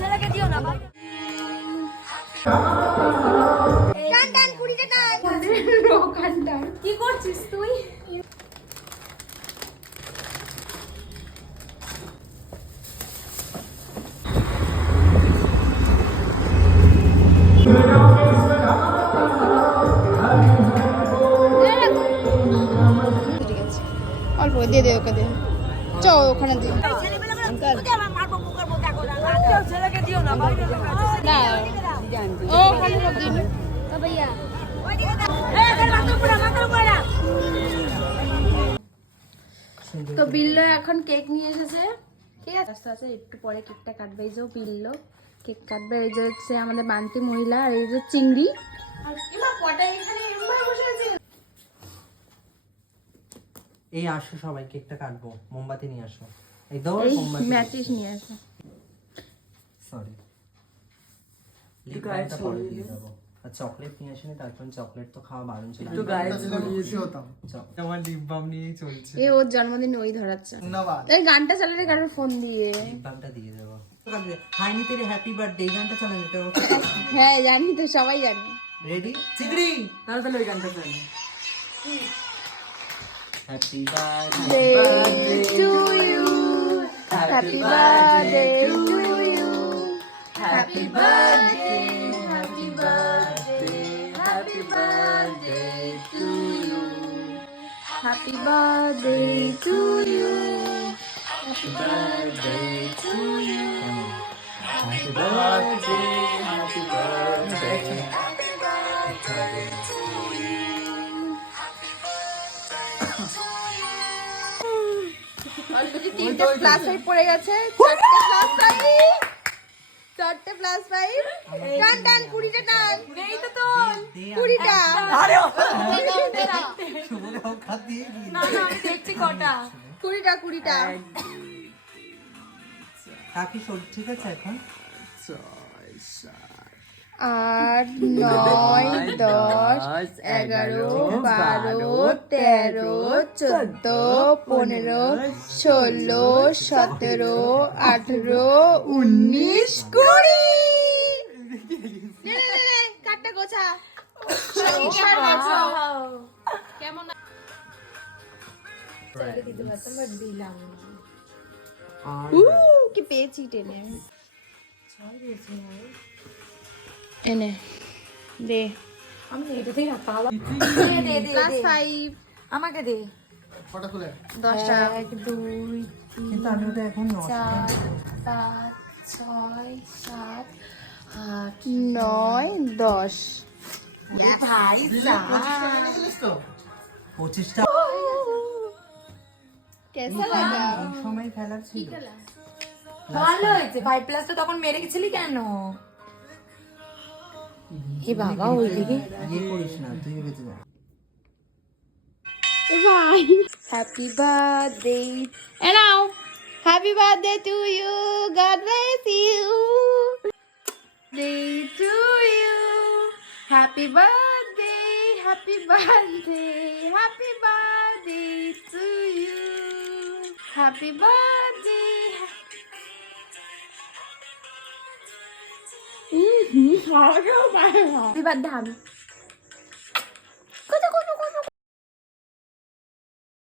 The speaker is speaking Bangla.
ছেলেকে দিও না কি করছিস তুই? অল্প দিয়ে দে ওকে দে চ ওখানে দে ছেলেকে দিও না না ও ওখানে সব দিন তো বিল্লো এখন কেক নিয়ে এসেছে ঠিক আছে আস্তে আস্তে একটু পরে কেকটা কাটবে এই যে বিল্লো কেক কাটবে এই যে হচ্ছে আমাদের বান্তি মহিলা আর এই যে চিংড়ি আর এবার কটা এখানে এমভাবে বসে আছে এই আসো সবাই কেকটা কাটবো মোমবাতি নিয়ে আসো একদম মোমবাতি ম্যাচিস নিয়ে আসো সরি লিপটা পরে দিয়ে দেবো আর চকলেট নিয়ে আসেনি তারপর চকলেট তো খাওয়া বারণ ছিল একটু গায়ে খুশি হতাম আমার লিপ বাম নিয়েই চলছে এ ওর জন্মদিন ওই ধরাচ্ছে ধন্যবাদ এই গানটা চালালে কারোর ফোন দিয়ে লিপ বামটা দিয়ে দেবো হাইনি তেরে হ্যাপি বার্থডে গানটা চালানো এটা হ্যাঁ জানি তো সবাই জানি রেডি চিংড়ি তাহলে ওই গানটা চাই happy birthday to you happy birthday to you happy birthday happy birthday happy birthday to you happy birthday to you happy birthday to you happy birthday happy birthday তিনটে প্লাস 5 পড়ে গেছে চারটে প্লাস 5 টান টান 20টা টান এই তো তোল 20টা আরে শুভরাও খাত দিয়ে না না আমি দেখছি কটা 20টা কাকি সব ঠিক আছে এখন 8 9 10 11 12 13 14 15 16 17 18 19 20 কাটটা গোছা কেমন কি পেয়েছি টেনে এনে দে আমি এটাতেই না তালা দে দে প্লাস 5 আমাকে দে ফটো খুলে 10টা 1 2 কিন্তু আমি ওটা এখন 4 5 6 7 8 9 10 ভাই তো 25টা कैसा लगा এই সময় খেলার ছিল ভালো হয়েছে 5 প্লাস তো তখন মেরে গেছিলি কেন এ বাবা ওইদিকে ইয়ে করিস না তুই বেঁচে যা भाई happy birthday and now happy birthday to you God bless you day to you happy birthday happy birthday happy birthday to you happy birthday happy birthday